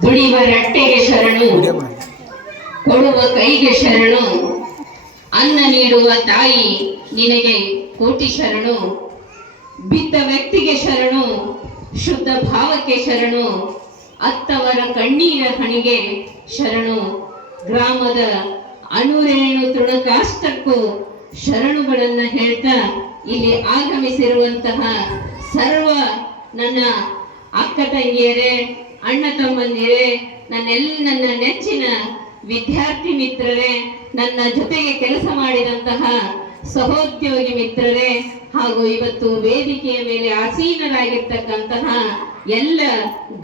ದುಡಿಯುವ ರಟ್ಟೆಗೆ ಶರಣು, ಕೊಡುವ ಕೈಗೆ ಶರಣು, ಅನ್ನ ನೀಡುವ ತಾಯಿ ನಿನಗೆ ಕೋಟಿ ಶರಣು. ಬಿದ್ದ ವ್ಯಕ್ತಿಗೆ ಶರಣು, ಶುದ್ಧ ಭಾವಕ್ಕೆ ಶರಣು, ಅತ್ತವರ ಕಣ್ಣೀರ ಹಣಿಗೆ ಶರಣು. ಗ್ರಾಮದ ಅಣುರೇಣು ತೃಣಕಾಷ್ಟಕ್ಕೂ ಶರಣುಗಳನ್ನ ಹೇಳ್ತಾ ಇಲ್ಲಿ ಆಗಮಿಸಿರುವಂತಹ ಸರ್ವ ನನ್ನ ಅಕ್ಕ ತಂಗಿಯರೇ, ಅಣ್ಣ ತಮ್ಮಂದಿರೇ, ನನ್ನ ನೆಚ್ಚಿನ ವಿದ್ಯಾರ್ಥಿ ಮಿತ್ರರೇ, ನನ್ನ ಜೊತೆಗೆ ಕೆಲಸ ಮಾಡಿದಂತಹ ಸಹೋದ್ಯೋಗಿ ಮಿತ್ರರೇ, ಹಾಗೂ ಇವತ್ತು ವೇದಿಕೆಯ ಮೇಲೆ ಆಸೀನರಾಗಿರ್ತಕ್ಕಂತಹ ಎಲ್ಲ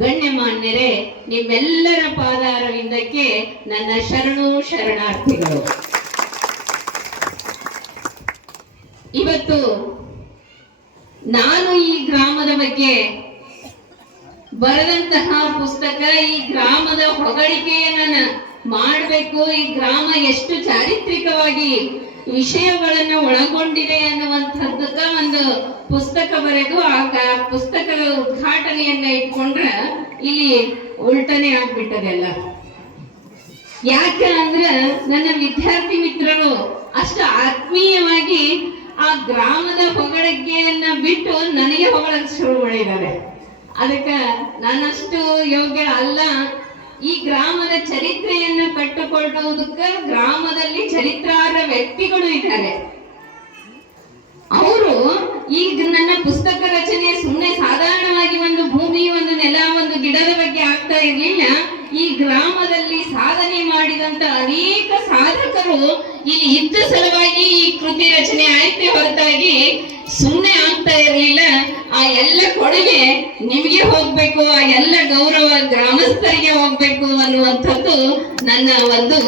ಗಣ್ಯಮಾನ್ಯರೇ, ನಿಮ್ಮೆಲ್ಲರ ಪಾದಾರವಿಂದಕ್ಕೆ ನನ್ನ ಶರಣು ಶರಣಾರ್ಥಿಗಳು. ಇವತ್ತು ನಾನು ಈ ಗ್ರಾಮದ ಬಗ್ಗೆ ಬರೆದಂತಹ ಪುಸ್ತಕ, ಈ ಗ್ರಾಮದ ಹೊಗಳಿಕೆಯನ್ನ ಮಾಡಬೇಕು, ಈ ಗ್ರಾಮ ಎಷ್ಟು ಚಾರಿತ್ರಿಕವಾಗಿ ವಿಷಯಗಳನ್ನು ಒಳಗೊಂಡಿದೆ ಅನ್ನುವಂಥದ್ದಕ್ಕ ಒಂದು ಪುಸ್ತಕ ಬರೆದು ಆ ಪುಸ್ತಕದ ಉದ್ಘಾಟನೆಯನ್ನ ಇಟ್ಕೊಂಡ್ರೆ ಇಲ್ಲಿ ಉಲ್ಟನೆ ಆಗ್ಬಿಟ್ಟದೆಲ್ಲ. ಯಾಕೆ ಅಂದ್ರೆ ನನ್ನ ವಿದ್ಯಾರ್ಥಿ ಮಿತ್ರರು ಅಷ್ಟು ಆತ್ಮೀಯವಾಗಿ ಆ ಗ್ರಾಮದ ಹೊಗಳಿಕೆಯನ್ನ ಬಿಟ್ಟು ನನಗೆ ಹೊಗಳಕ್ಕೆ ಶುರು ಮಾಡಿದ್ದಾರೆ. ಅದಕ್ಕೆ ನಾನಷ್ಟು ಯೋಗ್ಯ ಅಲ್ಲ. ಈ ಗ್ರಾಮದ ಚರಿತ್ರೆಯನ್ನು ಕಟ್ಟಿಕೊಳ್ಳುವುದಕ್ಕೆ ಗ್ರಾಮದಲ್ಲಿ ಚರಿತ್ರಾರ್ಹ ವ್ಯಕ್ತಿಗಳು ಇದ್ದಾರೆ. ಅವರು ಈಗ ನನ್ನ ಪುಸ್ತಕ ರಚನೆ ಸುಮ್ಮನೆ ಸಾಧಾರಣವಾಗಿ ಒಂದು ಭೂಮಿ, ಒಂದು ನೆಲ, ಒಂದು ಗಿಡದ ಬಗ್ಗೆ ಆಗ್ತಾ ಇರಲಿಲ್ಲ. ಈ ಗ್ರಾಮದಲ್ಲಿ ಸಾಧನೆ ಮಾಡಿದಂತ ಅನೇಕ ಸಾಧಕರು ಇಲ್ಲಿ ಇದ್ದ ಸಲುವಾಗಿ ಈ ಕೃತಿ ರಚನೆ ಆಯ್ತೆ ಹೊರತಾಗಿ ಸುಮ್ಮನೆ ಆಗ್ತಾ ಇರಲಿಲ್ಲ. ಆ ಎಲ್ಲ ಕೊಡುಗೆ ನಿಮಗೆ ಹೋಗ್ಬೇಕು, ಆ ಎಲ್ಲ ಗೌರವ ಗ್ರಾಮಸ್ಥರಿಗೆ ಹೋಗ್ಬೇಕು ಅನ್ನುವಂಥದ್ದು ನನ್ನ ಒಂದು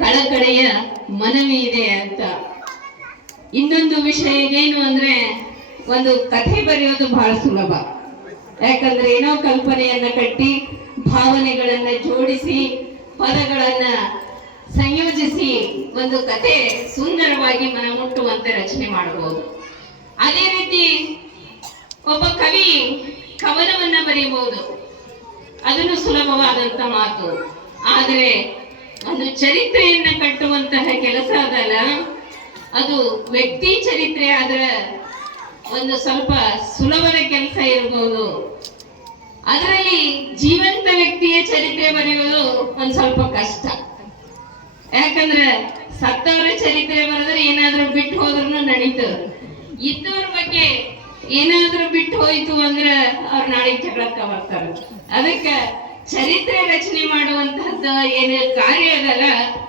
ಕಳಕಳೆಯ ಮನವಿ ಇದೆ ಅಂತ. ಇನ್ನೊಂದು ವಿಷಯ ಏನು ಅಂದ್ರೆ, ಒಂದು ಕಥೆ ಬರೆಯೋದು ಬಹಳ ಸುಲಭ. ಯಾಕಂದ್ರೆ ಏನೋ ಕಲ್ಪನೆಯನ್ನ ಕಟ್ಟಿ, ಭಾವನೆಗಳನ್ನ ಜೋಡಿಸಿ, ಪದಗಳನ್ನ ಸಂಯೋಜಿಸಿ ಒಂದು ಕಥೆ ಸುಂದರವಾಗಿ ಮನಮುಟ್ಟುವಂತೆ ರಚನೆ ಮಾಡಬಹುದು. ಅದೇ ರೀತಿ ಒಬ್ಬ ಕವಿ ಕವನವನ್ನ ಬರೆಯಬಹುದು, ಅದನ್ನು ಸುಲಭವಾದಂತ ಮಾತು. ಆದರೆ ಒಂದು ಚರಿತ್ರೆಯನ್ನ ಕಟ್ಟುವಂತಹ ಕೆಲಸ ಅದಲ್ಲ, ಅದು ವ್ಯಕ್ತಿ ಚರಿತ್ರೆ ಆದ್ರೆ ಒಂದು ಸ್ವಲ್ಪ ಸುಲಭದ ಕೆಲಸ ಇರಬಹುದು. ಅದರಲ್ಲಿ ಜೀವಂತ ವ್ಯಕ್ತಿಯ ಚರಿತ್ರೆ ಬರೆಯುವುದು ಒಂದ್ ಸ್ವಲ್ಪ ಕಷ್ಟ. ಯಾಕಂದ್ರೆ ಸತ್ತವರ ಚರಿತ್ರೆ ಬರೆದ್ರೆ ಏನಾದ್ರೂ ಬಿಟ್ಟು ಹೋದ್ರೂ ನಡೀತು. ಇದ್ದವ್ರ ಬಗ್ಗೆ ಏನಾದ್ರೂ ಬಿಟ್ಟು ಹೋಯ್ತು ಅಂದ್ರೆ ಅವ್ರು ನಾಳೆ ಜಗಳಕ್ಕ ಬರ್ತಾರೆ. ಅದಕ್ಕೆ ಚರಿತ್ರೆ ರಚನೆ ಮಾಡುವಂತಹದ್ದು ಏನು ಕಾರ್ಯ ಅದಲ್ಲ,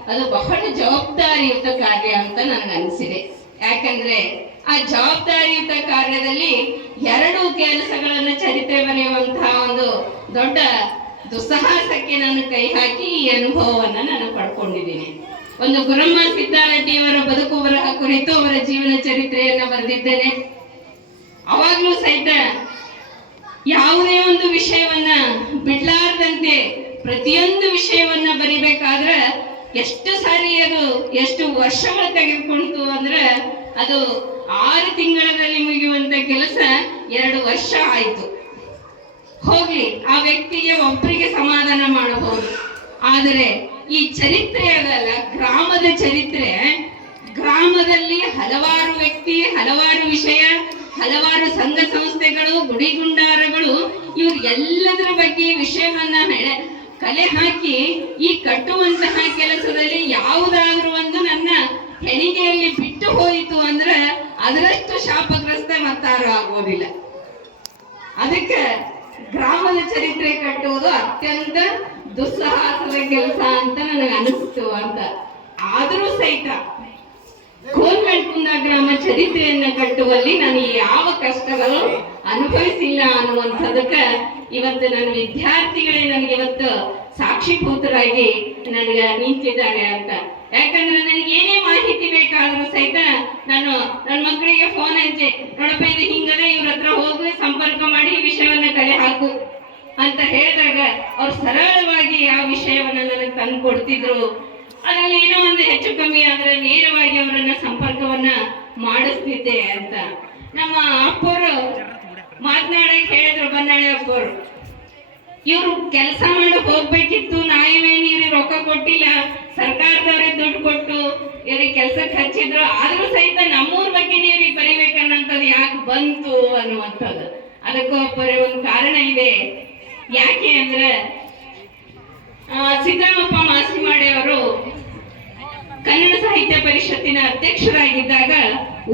ಅದು ಬಹಳ ಜವಾಬ್ದಾರಿಯುತ ಕಾರ್ಯ ಅಂತ ನನಗೆ ಅನಿಸಿದೆ. ಯಾಕಂದ್ರೆ ಆ ಜವಾಬ್ದಾರಿಯುತ ಕಾರ್ಯದಲ್ಲಿ ಎರಡು ಕೆಲಸಗಳನ್ನ ಚರಿತ್ರೆ ಬರೆಯುವಂತಹ ಒಂದು ದೊಡ್ಡ ದುಸ್ಸಾಹಸಕ್ಕೆ ನಾನು ಕೈ ಹಾಕಿ ಈ ಅನುಭವವನ್ನ ನಾನು ಪಡ್ಕೊಂಡಿದ್ದೀನಿ. ಒಂದು ಗುರಮ್ಮ ಸಿದ್ದಾರೆಡ್ಡಿಯವರ ಬದುಕು ಬರಹ ಕುರಿತು ಅವರ ಜೀವನ ಚರಿತ್ರೆಯನ್ನ ಬರೆದಿದ್ದೇನೆ. ಅವಾಗ್ಲೂ ಸಹಿತ ಯಾವುದೇ ಒಂದು ವಿಷಯವನ್ನ ಬಿಡ್ಲಾರ್ದಂತೆ ಪ್ರತಿಯೊಂದು ವಿಷಯವನ್ನ ಬರಿಬೇಕಾದ್ರೆ ಎಷ್ಟು ಸಾರಿ ಅದು ಎಷ್ಟು ವರ್ಷಗಳು ತೆಗೆದುಕೊಂಡಿತು ಅಂದ್ರೆ ಅದು 6 ತಿಂಗಳಲ್ಲಿ ಮುಗಿಯುವಂತ ಕೆಲಸ 2 ವರ್ಷ ಆಯ್ತು. ಹೋಗ್ಲಿ, ಆ ವ್ಯಕ್ತಿಗೆ ಒಬ್ಬರಿಗೆ ಸಮಾಧಾನ ಮಾಡಬಹುದು. ಆದರೆ ಈ ಚರಿತ್ರೆ ಅದಲ್ಲ, ಗ್ರಾಮದ ಚರಿತ್ರೆ. ಗ್ರಾಮದಲ್ಲಿ ಹಲವಾರು ವ್ಯಕ್ತಿ, ಹಲವಾರು ವಿಷಯ, ಹಲವಾರು ಸಂಘ ಸಂಸ್ಥೆಗಳು, ಗುಡಿಗುಂಡಾರಗಳು, ಇವ್ರ ಎಲ್ಲದರ ಬಗ್ಗೆ ವಿಷಯವನ್ನ ಕಲೆ ಹಾಕಿ ಈ ಕಟ್ಟುವಂತಹ ಕೆಲಸದಲ್ಲಿ ಯಾವುದಾದ್ರೂ ಒಂದು ನನ್ನ ಹೆಣಿಗೆಯಲ್ಲಿ ಬಿಟ್ಟು ಹೋಯಿತು ಅಂದ್ರೆ ಅದರಷ್ಟು ಶಾಪಗ್ರಸ್ತ ಮತ್ತಾರು ಆಗೋದಿಲ್ಲ. ಅದಕ್ಕೆ ಗ್ರಾಮದ ಚರಿತ್ರೆ ಕಟ್ಟುವುದು ಅತ್ಯಂತ ದುಸ್ಸಾಹಸದ ಕೆಲಸ ಅಂತ ನನಗೆ ಅನಿಸ್ತು ಅಂತ. ಆದರೂ ಸಹಿತ ಕೋಲ್ಮೆಂಟ್ಕುಂದ ಗ್ರಾಮ ಚರಿತ್ರೆಯನ್ನ ಕಟ್ಟುವಲ್ಲಿ ನಾನು ಯಾವ ಕಷ್ಟಗಳು ಅನುಭವಿಸಿಲ್ಲ ಅನ್ನುವಂಥದಕ್ಕ ಇವತ್ತು ನನ್ನ ವಿದ್ಯಾರ್ಥಿಗಳೇ ನನಗೆ ಇವತ್ತು ಸಾಕ್ಷಿಭೂತರಾಗಿ ನನಗೆ ನಿಂತಿದ್ದಾರೆ ಅಂತ. ಯಾಕಂದ್ರೆ ನನಗೆ ಏನೇ ಮಾಹಿತಿ ಬೇಕಾದ್ರೂ ಸಹಿತ ನಾನು ನನ್ನ ಮಕ್ಕಳಿಗೆ ಫೋನ್ ಹಂಚಿ, ನೋಡಪ್ಪ ಇದು ಹಿಂಗದ, ಇವ್ರ ಹತ್ರ ಹೋಗಿ ಸಂಪರ್ಕ ಮಾಡಿ ಈ ವಿಷಯವನ್ನ ಕಲೆ ಹಾಕು ಅಂತ ಹೇಳಿದಾಗ ಅವ್ರು ಸರಳವಾಗಿ ಆ ವಿಷಯವನ್ನ ನನಗೆ ತಂದು ಕೊಡ್ತಿದ್ರು. ಅದರಲ್ಲಿ ಏನೋ ಒಂದು ಹೆಚ್ಚು ಕಮ್ಮಿ ಆದ್ರೆ ನೇರವಾಗಿ ಅವರನ್ನ ಸಂಪರ್ಕವನ್ನ ಮಾಡಿಸ್ತಿದ್ದೆ ಅಂತ. ನಮ್ಮ ಅಪ್ಪರು ಮಾತನಾಡಕ್ಕೆ ಹೇಳಿದ್ರು, ಬನ್ನಳ್ಳಿ ಅಪ್ಪರು, ಇವ್ರು ಕೆಲಸ ಮಾಡಕ್ ಹೋಗ್ಬೇಕಿತ್ತು, ನಾಯವೇ ನೀರು ರೊಕ್ಕ ಕೊಟ್ಟಿಲ್ಲ, ಸರ್ಕಾರದವರೇ ದುಡ್ಡು ಕೊಟ್ಟು ಇವ್ರಿಗೆ ಕೆಲ್ಸಕ್ಕೆ ಹಚ್ಚಿದ್ರು, ಆದ್ರೂ ಸಹಿತ ನಮ್ಮೂರ್ ಬಗ್ಗೆ ಇವ್ರಿಗೆ ಬರಿಬೇಕನ್ನಂಥದ್ದು ಯಾಕೆ ಬಂತು ಅನ್ನುವಂಥದ್ದು. ಅದಕ್ಕೊಬ್ಬರ ಒಂದು ಕಾರಣ ಇದೆ. ಯಾಕೆ ಅಂದ್ರೆ ಸಿದ್ದರಾಮಪ್ಪ ಮಾಸಿಮಾಡಿ ಅವರು ಕನ್ನಡ ಸಾಹಿತ್ಯ ಪರಿಷತ್ತಿನ ಅಧ್ಯಕ್ಷರಾಗಿದ್ದಾಗ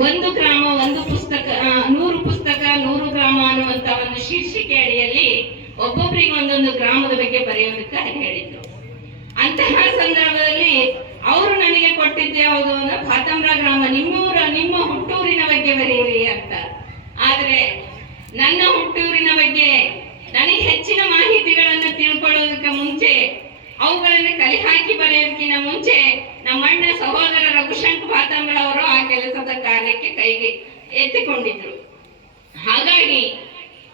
ಒಂದು ಗ್ರಾಮ ಒಂದು ಪುಸ್ತಕ 100 ಪುಸ್ತಕ 100 ಗ್ರಾಮ ಅನ್ನುವಂತ ಒಂದು ಶೀರ್ಷಿಕೆ ಅಡಿಯಲ್ಲಿ ಒಬ್ಬೊಬ್ಬರಿಗೆ ಒಂದೊಂದು ಗ್ರಾಮದ ಬಗ್ಗೆ ಬರೆಯೋದಕ್ಕೆ ಹೇಳಿದ್ರು. ಅಂತಹ ಸಂದರ್ಭದಲ್ಲಿ ಅವರು ನನಗೆ ಕೊಟ್ಟಿದ್ದೆ ಯಾವುದು ಅಂದ್ರೆ ಭಾತಮ್ರ ಗ್ರಾಮ, ನಿಮ್ಮ ಹುಟ್ಟೂರಿನ ಬಗ್ಗೆ ಬರೆಯಿರಿ ಅಂತ. ಆದ್ರೆ ನನ್ನ ಹುಟ್ಟೂರಿನ ಬಗ್ಗೆ ನನಗೆ ಹೆಚ್ಚಿನ ಮಾಹಿತಿಗಳನ್ನು ತಿಳ್ಕೊಳ್ಳೋದಕ್ಕೆ ಮುಂಚೆ, ಅವುಗಳನ್ನು ಕಲೆ ಹಾಕಿ ಬರೆಯೋದಕ್ಕಿಂತ ಮುಂಚೆ ನಮ್ಮಣ್ಣ ಸಹೋದರ ರಘುಶಂಕರ್ ಭಾತಮ್ರ ಅವರು ಆ ಕೆಲಸದ ಕಾರ್ಯಕ್ಕೆ ಕೈಗೆ ಎತ್ತಿಕೊಂಡಿದ್ರು. ಹಾಗಾಗಿ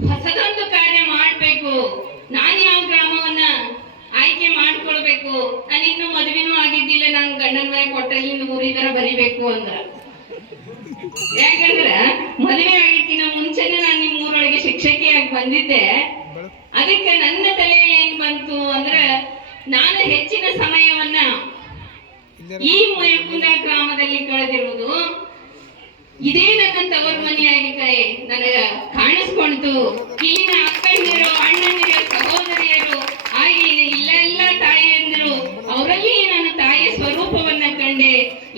ಹೊಸದೊಂದು ಕಾರ್ಯ ಮಾಡ್ಬೇಕು, ನಾನು ಯಾವ ಗ್ರಾಮವನ್ನ ಆಯ್ಕೆ ಮಾಡ್ಕೊಳ್ಬೇಕು, ನಾನು ಇನ್ನು ಮದುವೆನೂ ಆಗಿದ್ದಿಲ್ಲ, ನಾನು ಗಂಡನ ಮನೆ ಕೊಟ್ಟಲ್ಲಿ ಊರಿದರ ಬರಿಬೇಕು ಅಂದ್ರ. ಯಾಕಂದ್ರ ಮದುವೆ ಆಗಿಕ್ಕಿನ ಮುಂಚೆನೆ ನಾನು ನಿಮ್ಮ ಊರೊಳಗೆ ಶಿಕ್ಷಕಿಯಾಗಿ ಬಂದಿದ್ದೆ. ಅದಕ್ಕೆ ನನ್ನ ತಲೆಯಲ್ಲಿ ಏನ್ ಬಂತು ಅಂದ್ರೆ ನಾನು ಹೆಚ್ಚಿನ ಸಮಯವನ್ನ ಈ ಮುಯಕುಂದ ಗ್ರಾಮದಲ್ಲಿ ಕಳೆದಿರುವುದು, ಇದೇ ನನ್ನ ತವರು ಮನೆಯಾಗಿ ನನಗ ಕಾಣಿಸ್ಕೊಳ್ತು. ಇಲ್ಲಿನ ಅಕ್ಕಂದಿರು, ಅಣ್ಣಂದಿರು, ಸಹೋದರಿಯರು, ಹಾಗೆ ಇಲ್ಲೆಲ್ಲ ತಾಯಿಯಂದಿರು, ಅವರಲ್ಲಿ ನನ್ನ ತಾಯಿಯ ಸ್ವರೂಪವನ್ನ ಕಂಡೆ.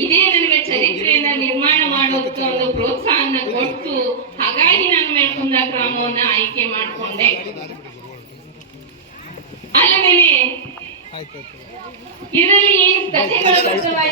ಇದೇ ನನಗೆ ಚರಿತ್ರೆಯನ್ನ ನಿರ್ಮಾಣ ಮಾಡೋದಕ್ಕೆ ಒಂದು ಪ್ರೋತ್ಸಾಹನ ಕೊಟ್ಟು, ಹಾಗಾಗಿ ನಾನು ಮೇಲ್ಕುಂದ ಗ್ರಾಮವನ್ನ ಆಯ್ಕೆ ಮಾಡಿಕೊಂಡೆ. ಅಲ್ಲಮೇಲೆ ಇದರಲ್ಲಿ ಕಥೆಗಳು